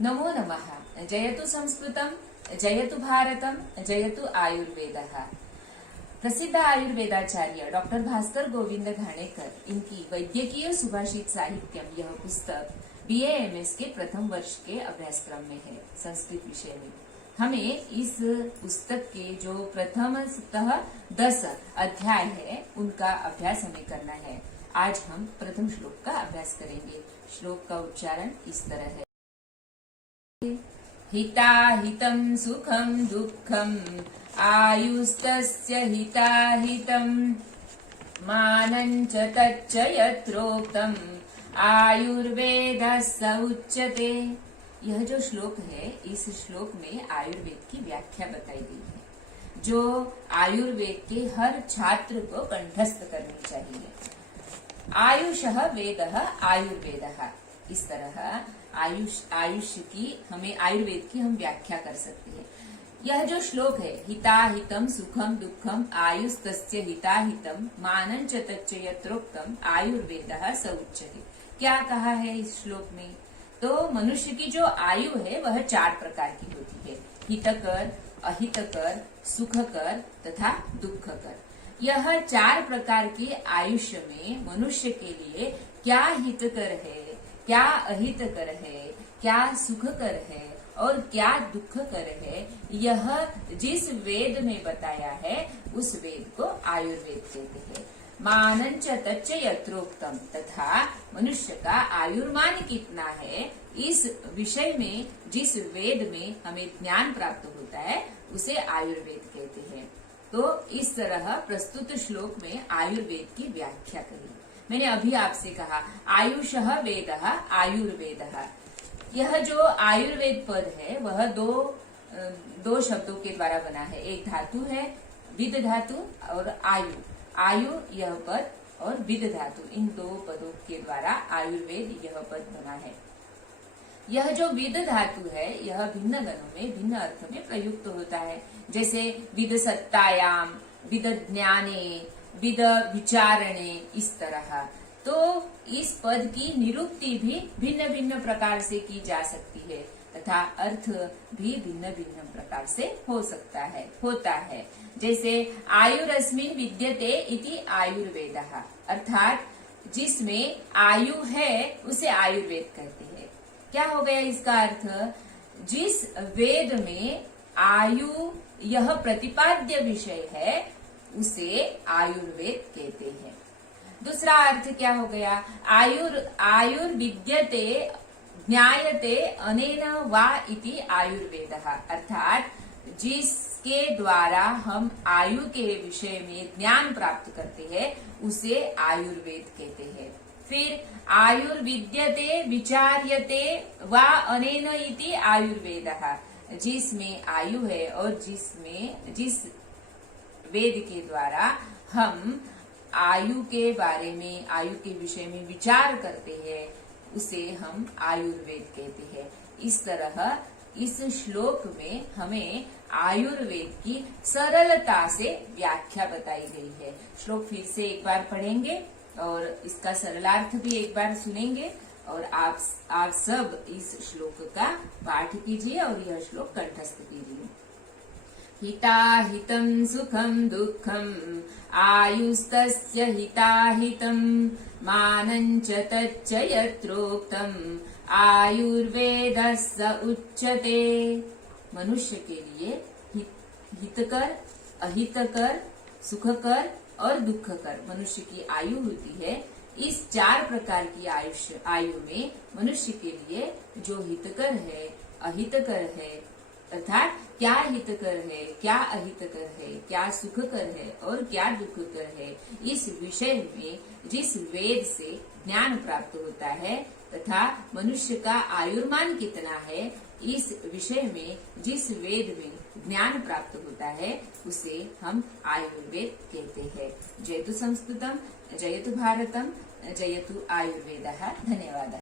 नमो नमः। जयतु संस्कृतम, जयतु भारतम, जयतु आयुर्वेदः। प्रसिद्ध आयुर्वेदाचार्य डॉक्टर भास्कर गोविंद घाणेकर इनकी वैद्यकीय सुभाषित साहित्यम यह पुस्तक BA-MS के प्रथम वर्ष के अभ्यासक्रम में है, संस्कृत विषय में। हमें इस पुस्तक के जो प्रथम 10 अध्याय है उनका अभ्यास हमें करना है। आज हम प्रथम श्लोक का अभ्यास करेंगे। श्लोक का उच्चारण इस तरह है। हिताहितं सुखं दुःखं आयुस्तस्य हिताहितं मानं च तच्च यत्रोक्तम् आयुर्वेदः स उच्यते। यह जो श्लोक है, इस श्लोक में आयुर्वेद की व्याख्या बताई गई है जो आयुर्वेद के हर छात्र को कंठस्थ करनी चाहिए। आयुषः वेदः आयुर्वेदः, इस तरह आयुष्य की हमें आयुर्वेद की हम व्याख्या कर सकते हैं। यह जो श्लोक है, हिताहितं सुखम दुःखम आयुस्तस्य हिताहितं मानं च तच्च यत्रोक्तम् आयुर्वेदः स उच्यते। क्या कहा है इस श्लोक में? तो मनुष्य की जो आयु है वह 4 प्रकार की होती है, हितकर, अहितकर, सुखकर तथा दुःखकर। यह 4 प्रकार की आयुष्य में मनुष्य के लिए क्या हितकर है, क्या अहितकर है, क्या सुखकर है और क्या दुःखकर है, यह जिस वेद में बताया है उस वेद को आयुर्वेद कहते हैं। मानं च तच्च यत्रोक्तम, तथा मनुष्य का आयुर्मान कितना है इस विषय में जिस वेद में हमें ज्ञान प्राप्त होता है उसे आयुर्वेद कहते हैं। तो इस तरह प्रस्तुत श्लोक में आयुर्वेद की व्याख्या करी। मैंने अभी आपसे कहा आयुषः वेदः आयुर्वेदः। यह जो आयुर्वेद पद है वह दो शब्दों के द्वारा बना है। एक धातु है विद धातु और आयु। आयु यह पद और विद धातु, इन 2 पदों के द्वारा आयुर्वेद यह पद बना है। यह जो विद धातु है यह भिन्न गणों में भिन्न अर्थ में प्रयुक्त होता है, जैसे विद सत्तायाम, विद ज्ञाने, विद विचारणे, इस तरह। तो इस पद की निरुक्ति भी भिन्न भिन्न प्रकार से की जा सकती है तथा अर्थ भी भिन्न भिन्न प्रकार से हो सकता है, होता है। जैसे आयुरस्मिन् विद्यते इति आयुर्वेदः, अर्थात जिसमें आयु है उसे आयुर्वेद कहते हैं। क्या हो गया इसका अर्थ? जिस वेद में आयु यह प्रतिपाद्य विषय है उसे आयुर्वेद कहते हैं। दूसरा अर्थ क्या हो गया? आयुर्विद्यते ज्ञायते अनेन वा इति आयुर्वेदः, अर्थात जिसके द्वारा हम आयु के विषय में ज्ञान प्राप्त करते हैं उसे आयुर्वेद कहते हैं। फिर आयुर्विद्यते विचार्यते वा अनेन इति आयुर्वेदः, जिसमें आयु है और जिस वेद के द्वारा हम आयु के बारे में, आयु के विषय में विचार करते हैं उसे हम आयुर्वेद कहते हैं। इस तरह इस श्लोक में हमें आयुर्वेद की सरलता से व्याख्या बताई गई है। श्लोक फिर से एक बार पढ़ेंगे और इसका सरलार्थ भी एक बार सुनेंगे और आप सब इस श्लोक का पाठ कीजिए और यह श्लोक कंठस्थ कीजिए। हिताहितं सुखं दुःखं आयुस्तस्य हिताहितं मानं च तच्च यत्रोक्तम् आयुर्वेदः स उच्यते। मनुष्य के लिए हितकर, अहितकर, सुखकर और दुःखकर मनुष्य की आयु होती है। इस 4 प्रकार की आयु में मनुष्य के लिए जो हितकर है, अहितकर है, अर्थात क्या हितकर है, क्या अहितकर है, क्या सुखकर है और क्या दुःखकर है, इस विषय में जिस वेद से ज्ञान प्राप्त होता है तथा मनुष्य का आयुर्मान कितना है इस विषय में जिस वेद में ज्ञान प्राप्त होता है उसे हम आयुर्वेद कहते हैं। जयतु संस्कृतम, जयतु भारतम, जयतु आयुर्वेदः। धन्यवाद।